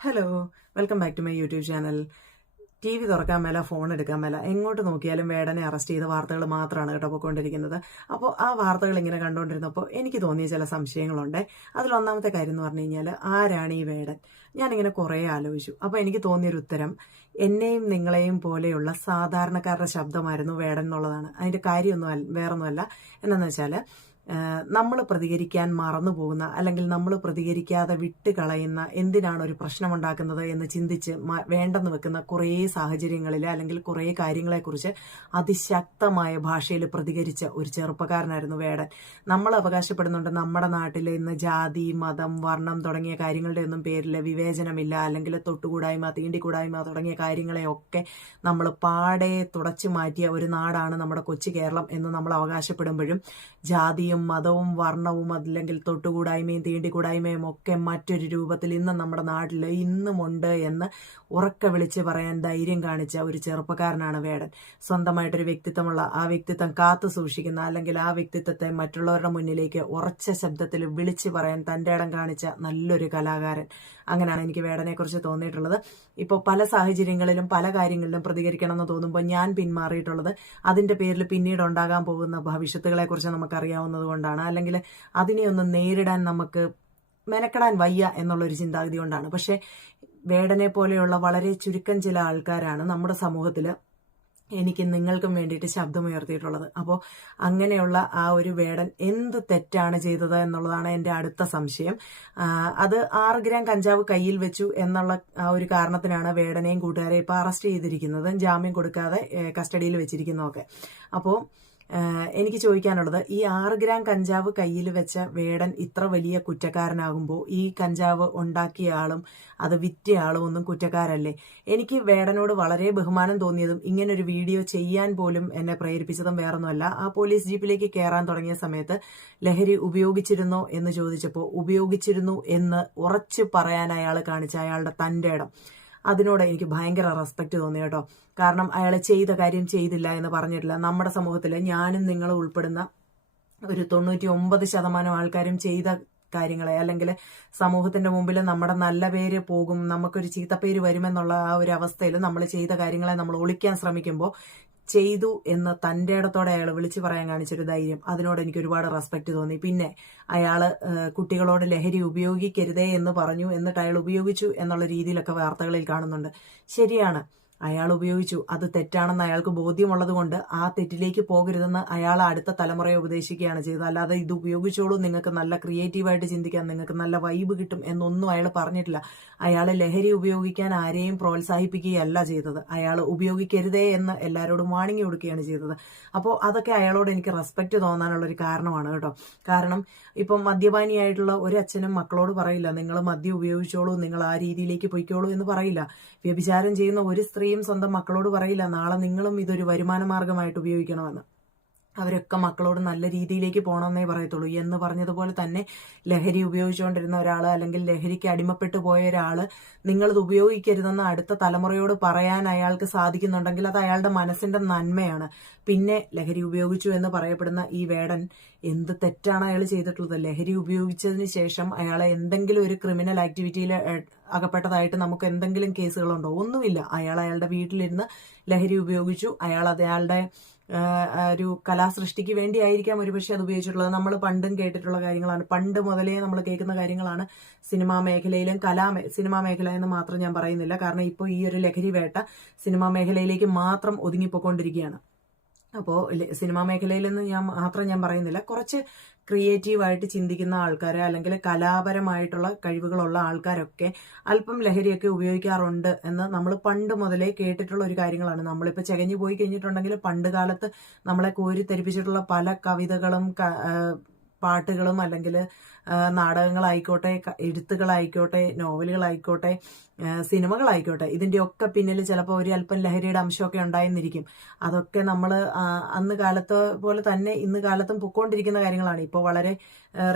Hello, welcome back to my YouTube channel. T V തുറക്കാൻ മേല, phone എടുക്കാൻ മേല, എങ്ങോട്ട് നോക്കിയാലും വേടനെ അറസ്റ്റ് ചെയ്ത വാർത്തകൾ മാത്രമാണ് കേട്ടോ പോയിക്കൊണ്ടിരിക്കുന്നത്. അപ്പോൾ ആ വാർത്തകൾ ഇങ്ങനെ കണ്ടുകൊണ്ടിരുന്നപ്പോൾ എനിക്ക് തോന്നിയ ചില സംശയങ്ങളുണ്ട്. അതിലൊന്നാമത്തെ കാര്യം എന്ന് പറഞ്ഞു കഴിഞ്ഞാൽ, ആരാണ് ഈ വേടൻ? ഞാനിങ്ങനെ കുറേ ആലോചിച്ചു. അപ്പോൾ എനിക്ക് തോന്നിയൊരു ഉത്തരം, എന്നെയും നിങ്ങളെയും പോലെയുള്ള സാധാരണക്കാരുടെ ശബ്ദമായിരുന്നു വേടൻ എന്നുള്ളതാണ്. അതിൻ്റെ കാര്യമൊന്നും വേറൊന്നുമല്ല. എന്താണെന്ന് വെച്ചാൽ, നമ്മൾ പ്രതികരിക്കാൻ മറന്നു പോകുന്ന, അല്ലെങ്കിൽ നമ്മൾ പ്രതികരിക്കാതെ വിട്ട് കളയുന്ന, എന്തിനാണ് ഒരു പ്രശ്നമുണ്ടാക്കുന്നത് എന്ന് ചിന്തിച്ച് വേണ്ടെന്ന് വെക്കുന്ന കുറേ സാഹചര്യങ്ങളിൽ അല്ലെങ്കിൽ കുറേ കാര്യങ്ങളെക്കുറിച്ച് അതിശക്തമായ ഭാഷയിൽ പ്രതികരിച്ച ഒരു ചെറുപ്പക്കാരനായിരുന്നു വേടൻ. നമ്മൾ അവകാശപ്പെടുന്നുണ്ട് നമ്മുടെ നാട്ടിൽ ഇന്ന് ജാതി, മതം, വർണ്ണം തുടങ്ങിയ കാര്യങ്ങളുടെ ഒന്നും പേരിൽ വിവേചനമില്ല, അല്ലെങ്കിൽ തൊട്ടുകൂടായ്മ, തീണ്ടിക്കൂടായ്മ തുടങ്ങിയ കാര്യങ്ങളെയൊക്കെ നമ്മൾ പാടെ തുടച്ചു മാറ്റിയ ഒരു നാടാണ് നമ്മുടെ കൊച്ചു കേരളം എന്ന് നമ്മൾ അവകാശപ്പെടുമ്പോഴും, ജാതിയും മതവും വർണ്ണവും അല്ലെങ്കിൽ തൊട്ടുകൂടായ്മയും തീണ്ടിക്കൂടായ്മയും ഒക്കെ മറ്റൊരു രൂപത്തിൽ ഇന്ന് നമ്മുടെ നാട്ടിൽ ഇന്നുമുണ്ട് എന്ന് ഉറക്കെ വിളിച്ച് പറയാൻ ധൈര്യം കാണിച്ച ഒരു ചെറുപ്പക്കാരനാണ് വേടൻ. സ്വന്തമായിട്ടൊരു വ്യക്തിത്വമുള്ള, ആ വ്യക്തിത്വം കാത്തു സൂക്ഷിക്കുന്ന, അല്ലെങ്കിൽ ആ വ്യക്തിത്വത്തെ മറ്റുള്ളവരുടെ മുന്നിലേക്ക് ഉറച്ച ശബ്ദത്തിൽ വിളിച്ച് പറയാൻ തൻ്റെ ഇടം കാണിച്ച നല്ലൊരു കലാകാരൻ. അങ്ങനെയാണ് എനിക്ക് വേടനെ കുറിച്ച് തോന്നിയിട്ടുള്ളത്. ഇപ്പോൾ പല സാഹചര്യങ്ങളിലും പല കാര്യങ്ങളിലും പ്രതികരിക്കണം എന്ന് തോന്നുമ്പോൾ ഞാൻ പിന്മാറിയിട്ടുള്ളത് അതിൻ്റെ പേരിൽ പിന്നീട് ഉണ്ടാകാൻ പോകുന്ന ഭവിഷ്യത്തുകളെ കുറിച്ച് നമുക്കറിയാവുന്നത് കൊണ്ടാണ്, അല്ലെങ്കിൽ അതിനെയൊന്നും നേരിടാൻ നമുക്ക് മെനക്കെടാൻ വയ്യ എന്നുള്ളൊരു ചിന്താഗതി കൊണ്ടാണ്. പക്ഷെ വേടനെ പോലെയുള്ള വളരെ ചുരുക്കം ചില ആൾക്കാരാണ് നമ്മുടെ സമൂഹത്തിൽ എനിക്കും നിങ്ങൾക്കും വേണ്ടിയിട്ട് ശബ്ദമുയർത്തിയിട്ടുള്ളത്. അപ്പോൾ അങ്ങനെയുള്ള ആ ഒരു വേടൻ എന്ത് തെറ്റാണ് ചെയ്തത് എന്നുള്ളതാണ് എൻ്റെ അടുത്ത സംശയം. അത് 6 ഗ്രാം കഞ്ചാവ് കയ്യിൽ വെച്ചു എന്നുള്ള ആ ഒരു കാരണത്തിനാണ് വേടനെയും കൂട്ടുകാരെയും ഇപ്പോൾ അറസ്റ്റ് ചെയ്തിരിക്കുന്നത്, ജാമ്യം കൊടുക്കാതെ കസ്റ്റഡിയിൽ വെച്ചിരിക്കുന്നതൊക്കെ. അപ്പോൾ എനിക്ക് ചോദിക്കാനുള്ളത്, ഈ 6 ഗ്രാം കഞ്ചാവ് കയ്യിൽ വെച്ച വേടൻ ഇത്ര വലിയ കുറ്റക്കാരനാകുമ്പോൾ ഈ കഞ്ചാവ് ഉണ്ടാക്കിയ ആളും അത് വിറ്റ ആളും ഒന്നും കുറ്റക്കാരല്ലേ? എനിക്ക് വേടനോട് വളരെ ബഹുമാനം തോന്നിയതും ഇങ്ങനൊരു വീഡിയോ ചെയ്യാൻ പോലും എന്നെ പ്രേരിപ്പിച്ചതും വേറൊന്നുമല്ല. ആ പോലീസ് ജീപ്പിലേക്ക് കയറാൻ തുടങ്ങിയ സമയത്ത് ലഹരി ഉപയോഗിച്ചിരുന്നോ എന്ന് ചോദിച്ചപ്പോൾ ഉപയോഗിച്ചിരുന്നു എന്ന് ഉറച്ചു പറയാൻ അയാൾ കാണിച്ച അയാളുടെ തൻ്റെ ഇടം, അതിനോട് എനിക്ക് ഭയങ്കര റെസ്പെക്ട് തോന്നി കേട്ടോ. കാരണം അയാൾ ചെയ്ത കാര്യം ചെയ്തില്ല എന്ന് പറഞ്ഞിട്ടില്ല. നമ്മുടെ സമൂഹത്തിൽ ഞാനും നിങ്ങളും ഉൾപ്പെടുന്ന ഒരു 99% ആൾക്കാരും ചെയ്ത കാര്യങ്ങളെ, അല്ലെങ്കിൽ സമൂഹത്തിന്റെ മുമ്പിൽ നമ്മുടെ നല്ല പേര് പോകും, നമുക്കൊരു ചീത്തപ്പേര് വരുമെന്നുള്ള ആ ഒരു അവസ്ഥയിൽ നമ്മൾ ചെയ്ത കാര്യങ്ങളെ നമ്മൾ ഒളിക്കാൻ ശ്രമിക്കുമ്പോൾ ചെയ്തു എന്ന് തൻ്റെ ഇടത്തോടെ അയാൾ വിളിച്ചു പറയാൻ കാണിച്ചൊരു ധൈര്യം, അതിനോട് എനിക്ക് ഒരുപാട് റെസ്പെക്ട് തോന്നി. പിന്നെ അയാള് കുട്ടികളോട് ലഹരി ഉപയോഗിക്കരുതേ എന്ന് പറഞ്ഞു, എന്നിട്ട് അയാൾ ഉപയോഗിച്ചു എന്നുള്ള രീതിയിലൊക്കെ വാർത്തകളിൽ കാണുന്നുണ്ട്. ശരിയാണ്, അയാൾ ഉപയോഗിച്ചു, അത് തെറ്റാണെന്ന് അയാൾക്ക് ബോധ്യമുള്ളത് കൊണ്ട് ആ തെറ്റിലേക്ക് പോകരുതെന്ന് അയാൾ അടുത്ത തലമുറയെ ഉപദേശിക്കുകയാണ് ചെയ്തത്. അല്ലാതെ ഇത് ഉപയോഗിച്ചോളൂ, നിങ്ങൾക്ക് നല്ല ക്രിയേറ്റീവായിട്ട് ചിന്തിക്കാം, നിങ്ങൾക്ക് നല്ല വൈബ് കിട്ടും എന്നൊന്നും അയാൾ പറഞ്ഞിട്ടില്ല. അയാൾ ലഹരി ഉപയോഗിക്കാൻ ആരെയും പ്രോത്സാഹിപ്പിക്കുകയല്ല ചെയ്തത്, അയാൾ ഉപയോഗിക്കരുതേ എന്ന് എല്ലാവരോടും വാണിംഗ് കൊടുക്കുകയാണ് ചെയ്തത്. അപ്പോൾ അതൊക്കെ അയാളോട് എനിക്ക് റെസ്പെക്ട് തോന്നാനുള്ളൊരു കാരണമാണ് കേട്ടോ. കാരണം ഇപ്പം മദ്യപാനിയായിട്ടുള്ള ഒരു അച്ഛനും മക്കളോട് പറയില്ല, നിങ്ങൾ മദ്യം ഉപയോഗിച്ചോളൂ, നിങ്ങൾ ആ രീതിയിലേക്ക് പൊയ്ക്കോളൂ എന്ന് പറയില്ല. വ്യഭിചാരം ചെയ്യുന്ന ഒരു സ്ത്രീയും സ്വന്തം മക്കളോട് പറയില്ല, നാളെ നിങ്ങളും ഇതൊരു വരുമാന മാർഗമായിട്ട് ഉപയോഗിക്കണമെന്ന്. അവരൊക്കെ മക്കളോട് നല്ല രീതിയിലേക്ക് പോകണമെന്നേ പറയത്തുള്ളൂ. എന്ന് പറഞ്ഞതുപോലെ തന്നെ ലഹരി ഉപയോഗിച്ചുകൊണ്ടിരുന്ന ഒരാൾ, അല്ലെങ്കിൽ ലഹരിക്ക് അടിമപ്പെട്ടു പോയ ഒരാൾ നിങ്ങളിത് ഉപയോഗിക്കരുതെന്ന് അടുത്ത തലമുറയോട് പറയാൻ അയാൾക്ക് സാധിക്കുന്നുണ്ടെങ്കിൽ അത് അയാളുടെ മനസ്സിന്റെ നന്മയാണ്. പിന്നെ ലഹരി ഉപയോഗിച്ചു എന്ന് പറയപ്പെടുന്ന ഈ വേടൻ എന്ത് തെറ്റാണ് അയാൾ ചെയ്തിട്ടുള്ളത്? ലഹരി ഉപയോഗിച്ചതിന് ശേഷം അയാളെ എന്തെങ്കിലും ഒരു ക്രിമിനൽ ആക്ടിവിറ്റിയിൽ അകപ്പെട്ടതായിട്ട് നമുക്ക് എന്തെങ്കിലും കേസുകളുണ്ടോ? ഒന്നുമില്ല. അയാളുടെ വീട്ടിലിരുന്ന് ലഹരി ഉപയോഗിച്ചു. അയാളുടെ ഒരു കലാസൃഷ്ടിക്ക് വേണ്ടിയായിരിക്കാം ഒരുപക്ഷെ അത് ഉപയോഗിച്ചിട്ടുള്ളത്. നമ്മൾ പണ്ടും കേട്ടിട്ടുള്ള കാര്യങ്ങളാണ്, പണ്ട് മുതലേ നമ്മൾ കേൾക്കുന്ന കാര്യങ്ങളാണ്. സിനിമാ മേഖലയിലും സിനിമാ മേഖല എന്ന് മാത്രം ഞാൻ പറയുന്നില്ല, കാരണം ഇപ്പോൾ ഈ ഒരു ലഹരി വേട്ട സിനിമാ മേഖലയിലേക്ക് മാത്രം ഒതുങ്ങിപ്പോയിക്കൊണ്ടിരിക്കുകയാണ്. അപ്പോൾ സിനിമാ മേഖലയിൽ നിന്ന് ഞാൻ പറയുന്നില്ല, കുറച്ച് ക്രിയേറ്റീവായിട്ട് ചിന്തിക്കുന്ന ആൾക്കാർ, അല്ലെങ്കിൽ കലാപരമായിട്ടുള്ള കഴിവുകളുള്ള ആൾക്കാരൊക്കെ അല്പം ലഹരിയൊക്കെ ഉപയോഗിക്കാറുണ്ട് എന്ന് നമ്മൾ പണ്ട് മുതലേ കേട്ടിട്ടുള്ള ഒരു കാര്യങ്ങളാണ്. നമ്മളിപ്പോൾ ചകഞ്ഞു പോയി കഴിഞ്ഞിട്ടുണ്ടെങ്കിൽ പണ്ട് കാലത്ത് നമ്മളെ കോരിത്തരിപ്പിച്ചിട്ടുള്ള പല കവിതകളും പാട്ടുകളും, അല്ലെങ്കിൽ നാടകങ്ങളായിക്കോട്ടെ, എഴുത്തുകളായിക്കോട്ടെ, നോവലുകളായിക്കോട്ടെ, സിനിമകളായിക്കോട്ടെ, ഇതിൻ്റെയൊക്കെ പിന്നിൽ ചിലപ്പോൾ ഒരു അല്പം ലഹരിയുടെ അംശമൊക്കെ ഉണ്ടായിരുന്നിരിക്കും. അതൊക്കെ നമ്മൾ അന്ന് കാലത്ത് പോലെ തന്നെ ഇന്ന് കാലത്തും പൊക്കോണ്ടിരിക്കുന്ന കാര്യങ്ങളാണ്. ഇപ്പോൾ വളരെ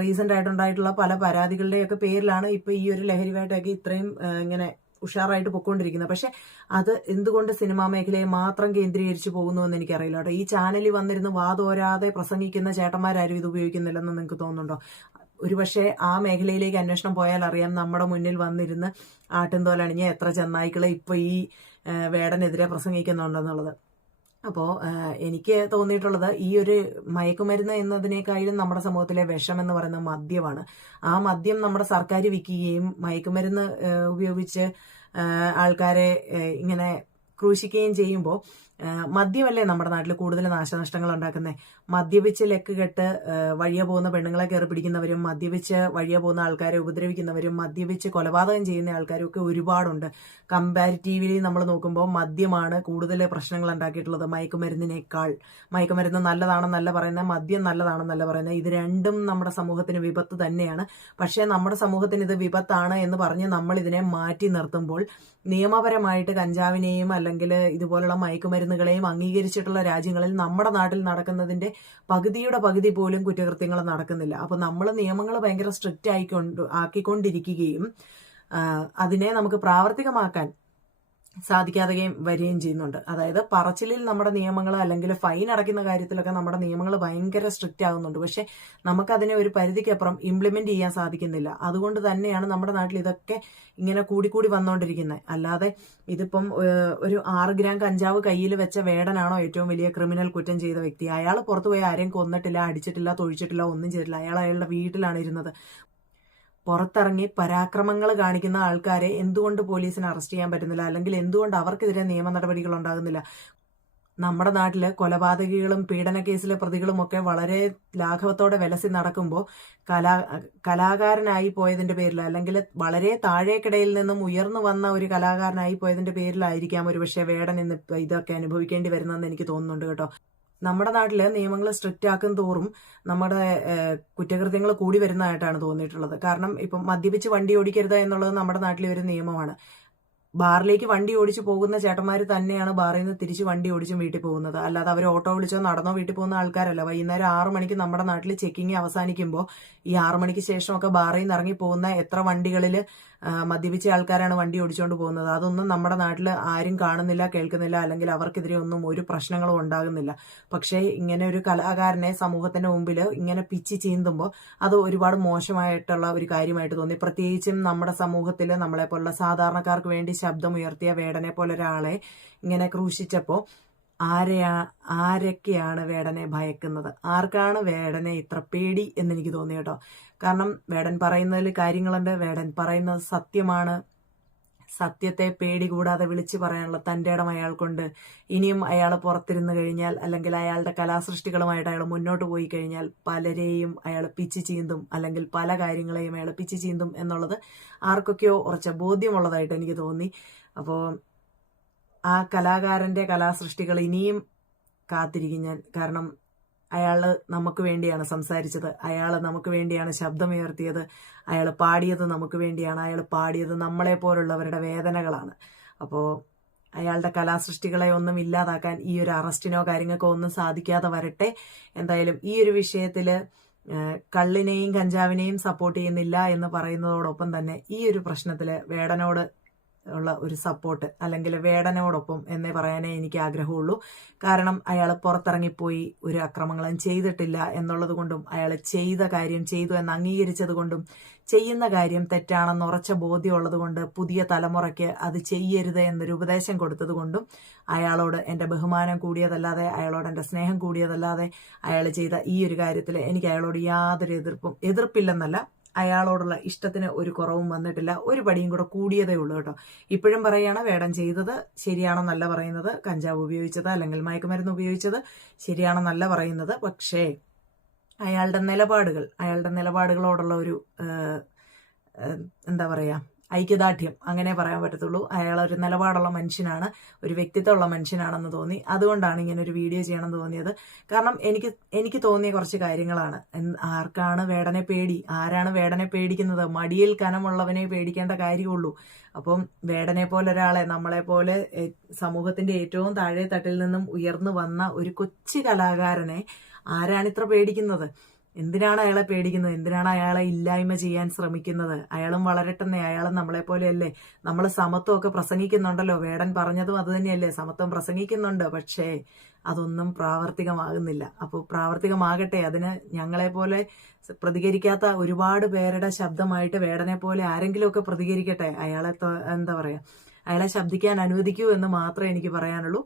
റീസെൻ്റ് ആയിട്ടുണ്ടായിട്ടുള്ള പല പരാതികളുടെയൊക്കെ പേരിലാണ് ഇപ്പോൾ ഈ ഒരു ലഹരി വേട്ടയൊക്കെ ഇത്രയും ഇങ്ങനെ ഉഷാറായിട്ട് പൊക്കോണ്ടിരിക്കുന്നത്. പക്ഷെ അത് എന്തുകൊണ്ട് സിനിമാ മേഖലയെ മാത്രം കേന്ദ്രീകരിച്ച് പോകുന്നു എന്ന് എനിക്കറിയില്ല കേട്ടോ. ഈ ചാനലിൽ വന്നിരുന്ന് വാതോരാതെ പ്രസംഗിക്കുന്ന ചേട്ടന്മാരാരും ഇത് ഉപയോഗിക്കുന്നില്ലെന്ന് നിങ്ങൾക്ക് തോന്നുന്നുണ്ടോ? ഒരുപക്ഷെ ആ മേഖലയിലേക്ക് അന്വേഷണം പോയാൽ അറിയാം, നമ്മുടെ മുന്നിൽ വന്നിരുന്ന് ആട്ടിൻതോലണിഞ്ഞ് എത്ര ചെന്നായ്ക്കളെ ഇപ്പൊ ഈ വേടനെതിരെ പ്രസംഗിക്കുന്നുണ്ടെന്നുള്ളത്. അപ്പോൾ എനിക്ക് തോന്നിയിട്ടുള്ളത് ഈ ഒരു മയക്കുമരുന്ന് എന്നതിനേക്കാളും നമ്മുടെ സമൂഹത്തിലെ വിഷം എന്ന് പറയുന്നത് മദ്യമാണ്. ആ മദ്യം നമ്മുടെ സർക്കാർ വിൽക്കുകയും മയക്കുമരുന്ന് ഉപയോഗിച്ച് ആൾക്കാരെ ഇങ്ങനെ ക്രൂശിക്കുകയും ചെയ്യുമ്പോൾ മദ്യമല്ലേ നമ്മുടെ നാട്ടിൽ കൂടുതൽ നാശനഷ്ടങ്ങൾ ഉണ്ടാക്കുന്നത്. മദ്യപിച്ച് ലെക്ക് കെട്ട് വഴിയെ പോകുന്ന പെണ്ണുങ്ങളെ കയറി പിടിക്കുന്നവരും, മദ്യപിച്ച് വഴിയെ പോകുന്ന ആൾക്കാരെ ഉപദ്രവിക്കുന്നവരും, മദ്യപിച്ച് കൊലപാതകം ചെയ്യുന്ന ആൾക്കാരും ഒക്കെ ഒരുപാടുണ്ട്. കമ്പാരിറ്റീവ്ലി നമ്മൾ നോക്കുമ്പോൾ മദ്യമാണ് കൂടുതൽ പ്രശ്നങ്ങൾ ഉണ്ടാക്കിയിട്ടുള്ളത് മയക്കുമരുന്നിനേക്കാൾ. മയക്കുമരുന്ന് നല്ലതാണെന്നല്ല പറയുന്നത്, മദ്യം നല്ലതാണെന്നല്ല പറയുന്നത്. ഇത് രണ്ടും നമ്മുടെ സമൂഹത്തിന് വിപത്ത് തന്നെയാണ്. പക്ഷേ നമ്മുടെ സമൂഹത്തിന് ഇത് വിപത്താണ് എന്ന് പറഞ്ഞ് നമ്മൾ ഇതിനെ മാറ്റി നിർത്തുമ്പോൾ നിയമപരമായിട്ട് കഞ്ചാവിനെയും അല്ലെങ്കിൽ ഇതുപോലുള്ള മയക്കുമരുന്നുകളെയും അംഗീകരിച്ചിട്ടുള്ള രാജ്യങ്ങളിൽ നമ്മുടെ നാട്ടിൽ നടക്കുന്നതിന്റെ പകുതിയുടെ പകുതി പോലും കുറ്റകൃത്യങ്ങൾ നടക്കുന്നില്ല. അപ്പൊ നമ്മൾ നിയമങ്ങൾ ഭയങ്കര സ്ട്രിക്റ്റ് ആക്കിക്കൊണ്ടിരിക്കുകയും അതിനെ നമുക്ക് പ്രാവർത്തികമാക്കാൻ സാധിക്കാതെയും വരികയും ചെയ്യുന്നുണ്ട്. അതായത് പറച്ചിലിൽ നമ്മുടെ നിയമങ്ങൾ അല്ലെങ്കിൽ ഫൈൻ അടയ്ക്കുന്ന കാര്യത്തിലൊക്കെ നമ്മുടെ നിയമങ്ങൾ ഭയങ്കര സ്ട്രിക്റ്റ് ആകുന്നുണ്ട്. പക്ഷെ നമുക്കതിനെ ഒരു പരിധിക്കപ്പുറം ഇംപ്ലിമെന്റ് ചെയ്യാൻ സാധിക്കുന്നില്ല. അതുകൊണ്ട് തന്നെയാണ് നമ്മുടെ നാട്ടിൽ ഇതൊക്കെ ഇങ്ങനെ കൂടിക്കൂടി വന്നുകൊണ്ടിരിക്കുന്നത്. അല്ലാതെ ഇതിപ്പം ഒരു 6 ഗ്രാം കഞ്ചാവ് കയ്യിൽ വെച്ച വേടനാണോ ഏറ്റവും വലിയ ക്രിമിനൽ കുറ്റം ചെയ്ത വ്യക്തി? അയാൾ പുറത്തുപോയി ആരെയും കൊന്നിട്ടില്ല, അടിച്ചിട്ടില്ല, തൊഴിച്ചിട്ടില്ല, ഒന്നും ചെയ്തിട്ടില്ല. അയാൾ അയാളുടെ വീട്ടിലാണ് ഇരുന്നത്. പുറത്തിറങ്ങി പരാക്രമങ്ങൾ കാണിക്കുന്ന ആൾക്കാരെ എന്തുകൊണ്ട് പോലീസിന് അറസ്റ്റ് ചെയ്യാൻ പറ്റുന്നില്ല, അല്ലെങ്കിൽ എന്തുകൊണ്ട് അവർക്കെതിരെ നിയമ നടപടികൾ ഉണ്ടാകുന്നില്ല? നമ്മുടെ നാട്ടില് കൊലപാതകികളും പീഡന കേസിലെ പ്രതികളും ഒക്കെ വളരെ ലാഘവത്തോടെ വിലസി നടക്കുമ്പോൾ കലാകാരനായി പോയതിന്റെ പേരിൽ, അല്ലെങ്കിൽ വളരെ താഴേക്കിടയിൽ നിന്നും ഉയർന്നു വന്ന ഒരു കലാകാരനായി പോയതിന്റെ പേരിലായിരിക്കാം ഒരുപക്ഷെ വേടൻ ഇന്ന് ഇതൊക്കെ അനുഭവിക്കേണ്ടി വരുന്നതെന്ന് എനിക്ക് തോന്നുന്നുണ്ട് കേട്ടോ. നമ്മുടെ നാട്ടില് നിയമങ്ങൾ സ്ട്രിക്റ്റ് ആക്കും തോറും നമ്മുടെ കുറ്റകൃത്യങ്ങൾ കൂടി വരുന്നതായിട്ടാണ് തോന്നിയിട്ടുള്ളത്. കാരണം ഇപ്പം മദ്യപിച്ച് വണ്ടി ഓടിക്കരുത് എന്നുള്ളത് നമ്മുടെ നാട്ടിലെ ഒരു നിയമമാണ്. ബാറിലേക്ക് വണ്ടി ഓടിച്ചു പോകുന്ന ചേട്ടന്മാർ തന്നെയാണ് ബാറിൽ നിന്ന് തിരിച്ച് വണ്ടി ഓടിച്ചും വീട്ടിൽ പോകുന്നത്. അല്ലാതെ അവർ ഓട്ടോ വിളിച്ചോ നടന്നോ വീട്ടിൽ പോകുന്ന ആൾക്കാരല്ല. വൈകുന്നേരം 6 മണിക്ക് നമ്മുടെ നാട്ടിൽ ചെക്കിങ് അവസാനിക്കുമ്പോൾ ഈ 6 മണിക്ക് ശേഷമൊക്കെ ബാറിൽ നിന്ന് ഇറങ്ങി പോകുന്ന എത്ര വണ്ടികളിൽ മദ്യപിച്ച ആൾക്കാരാണ് വണ്ടി ഓടിച്ചുകൊണ്ട് പോകുന്നത്. അതൊന്നും നമ്മുടെ നാട്ടിൽ ആരും കാണുന്നില്ല, കേൾക്കുന്നില്ല, അല്ലെങ്കിൽ അവർക്കെതിരെ ഒന്നും ഒരു പ്രശ്നങ്ങളും ഉണ്ടാകുന്നില്ല. പക്ഷേ ഇങ്ങനെ ഒരു കലാകാരനെ സമൂഹത്തിന്റെ മുമ്പിൽ ഇങ്ങനെ പിച്ചി ചീന്തുമ്പോൾ അത് ഒരുപാട് മോശമായിട്ടുള്ള ഒരു കാര്യമായിട്ട് തോന്നി. പ്രത്യേകിച്ചും നമ്മുടെ സമൂഹത്തിൽ നമ്മളെ പോലുള്ള സാധാരണക്കാർക്ക് വേണ്ടി ശബ്ദമുയർത്തിയ വേടനെ പോലെ ഒരാളെ ഇങ്ങനെ ക്രൂശിച്ചപ്പോൾ ആരൊക്കെയാണ് വേടനെ ഭയക്കുന്നത്? ആർക്കാണ് വേടനെ ഇത്ര പേടി എന്നെനിക്ക് തോന്നി കേട്ടോ. കാരണം വേടൻ പറയുന്നതിൽ കാര്യങ്ങളുണ്ട്. വേടൻ പറയുന്നത് സത്യമാണ്. സത്യത്തെ പേടി കൂടാതെ വിളിച്ചു പറയാനുള്ള തൻ്റെ ഇടം അയാൾക്കുണ്ട്. ഇനിയും അയാൾ പുറത്തിരുന്ന് കഴിഞ്ഞാൽ, അല്ലെങ്കിൽ അയാളുടെ കലാസൃഷ്ടികളുമായിട്ട് അയാൾ മുന്നോട്ട് പോയി കഴിഞ്ഞാൽ പലരെയും അയാൾ പിച്ചു ചീന്തും, അല്ലെങ്കിൽ പല കാര്യങ്ങളെയും അയാൾ പിച്ചു ചീന്തും എന്നുള്ളത് ആർക്കൊക്കെയോ ഉറച്ച ബോധ്യമുള്ളതായിട്ട് എനിക്ക് തോന്നി. അപ്പോൾ ആ കലാകാരന്റെ കലാസൃഷ്ടികൾ ഇനിയും കാത്തിരിക്കും ഞാൻ. കാരണം അയാൾ നമുക്ക് വേണ്ടിയാണ് സംസാരിച്ചത്, അയാൾ നമുക്ക് വേണ്ടിയാണ് ശബ്ദമുയർത്തിയത്, അയാൾ പാടിയത് നമുക്ക് വേണ്ടിയാണ്, അയാൾ പാടിയത് നമ്മളെ പോലുള്ളവരുടെ വേദനകളാണ്. അപ്പോൾ അയാളുടെ കലാസൃഷ്ടികളെ ഒന്നും ഇല്ലാതാക്കാൻ ഈ ഒരു അറസ്റ്റിനോ കാര്യങ്ങൾക്കോ ഒന്നും സാധിക്കാതെ വരട്ടെ. എന്തായാലും ഈ ഒരു വിഷയത്തിൽ കള്ളിനെയും കഞ്ചാവിനെയും സപ്പോർട്ട് ചെയ്യുന്നില്ല എന്ന് പറയുന്നതോടൊപ്പം തന്നെ ഈ ഒരു പ്രശ്നത്തിൽ വേടനോട് ഉള്ള ഒരു സപ്പോർട്ട്, അല്ലെങ്കിൽ വേടനോടൊപ്പം എന്നേ പറയാനേ എനിക്ക് ആഗ്രഹമുള്ളൂ. കാരണം അയാൾ പുറത്തിറങ്ങിപ്പോയി ഒരു അക്രമങ്ങളും ചെയ്തിട്ടില്ല എന്നുള്ളത് കൊണ്ടും, അയാൾ ചെയ്ത കാര്യം ചെയ്തു എന്ന് അംഗീകരിച്ചത് കൊണ്ടും, ചെയ്യുന്ന കാര്യം തെറ്റാണെന്ന് ഉറച്ച ബോധ്യമുള്ളത് കൊണ്ട്, പുതിയ തലമുറയ്ക്ക് അത് ചെയ്യരുത് എന്നൊരു ഉപദേശം കൊടുത്തത് കൊണ്ടും അയാളോട് എൻ്റെ ബഹുമാനം കൂടിയതല്ലാതെ, അയാളോട് എൻ്റെ സ്നേഹം കൂടിയതല്ലാതെ, അയാൾ ചെയ്ത ഈ ഒരു കാര്യത്തിൽ എനിക്ക് അയാളോട് യാതൊരു എതിർപ്പില്ലെന്നല്ല, അയാളോടുള്ള ഇഷ്ടത്തിന് ഒരു കുറവും വന്നിട്ടില്ല. ഒരു പടിയും കൂടെ കൂടിയതേ ഉള്ളൂ കേട്ടോ. ഇപ്പോഴും പറയുകയാണ് വേടൻ ചെയ്തത് ശരിയാണെന്നല്ല പറയുന്നത്, കഞ്ചാവ് ഉപയോഗിച്ചത് അല്ലെങ്കിൽ മയക്കുമരുന്ന് ഉപയോഗിച്ചത് ശരിയാണെന്നല്ല പറയുന്നത്. പക്ഷേ അയാളുടെ നിലപാടുകളോടുള്ള ഒരു എന്താ പറയാ, ഐക്യദാർഢ്യം, അങ്ങനെ പറയാൻ പറ്റത്തുള്ളൂ. അയാൾ ഒരു നിലപാടുള്ള മനുഷ്യനാണ്, ഒരു വ്യക്തിത്വമുള്ള മനുഷ്യനാണെന്ന് തോന്നി. അതുകൊണ്ടാണ് ഇങ്ങനെ ഒരു വീഡിയോ ചെയ്യണമെന്ന് തോന്നിയത്. കാരണം എനിക്ക് തോന്നിയ കുറച്ച് കാര്യങ്ങളാണ്. ആർക്കാണ് വേടനെ പേടി? ആരാണ് വേടനെ പേടിക്കുന്നത്? മടിയിൽ കനമുള്ളവനെ പേടിക്കേണ്ട കാര്യമുള്ളൂ. അപ്പം വേടനെ പോലെ ഒരാളെ, നമ്മളെ പോലെ സമൂഹത്തിന്റെ ഏറ്റവും താഴെ തട്ടിൽ നിന്നും ഉയർന്നു വന്ന ഒരു കൊച്ചു കലാകാരനെ ആരാണിത്ര പേടിക്കുന്നത്? എന്തിനാണ് അയാളെ പേടിക്കുന്നത്? എന്തിനാണ് അയാളെ ഇല്ലായ്മ ചെയ്യാൻ ശ്രമിക്കുന്നത്? അയാളും വളരട്ടെന്നേ, അയാളും നമ്മളെ പോലെയല്ലേ. നമ്മൾ സമത്വമൊക്കെ പ്രസംഗിക്കുന്നുണ്ടല്ലോ, വേടൻ പറഞ്ഞതും അത് തന്നെയല്ലേ, സമത്വം പ്രസംഗിക്കുന്നുണ്ട്. പക്ഷേ അതൊന്നും പ്രാവർത്തികമാകുന്നില്ല. അപ്പോൾ പ്രാവർത്തികമാകട്ടെ. അതിന് ഞങ്ങളെ പോലെ പ്രതികരിക്കാത്ത ഒരുപാട് പേരുടെ ശബ്ദമായിട്ട് വേടനെ പോലെ ആരെങ്കിലുമൊക്കെ പ്രതികരിക്കട്ടെ. അയാളെ എന്താ പറയാ, അയാളെ ശബ്ദിക്കാൻ അനുവദിക്കൂ എന്ന് മാത്രമേ എനിക്ക് പറയാനുള്ളൂ.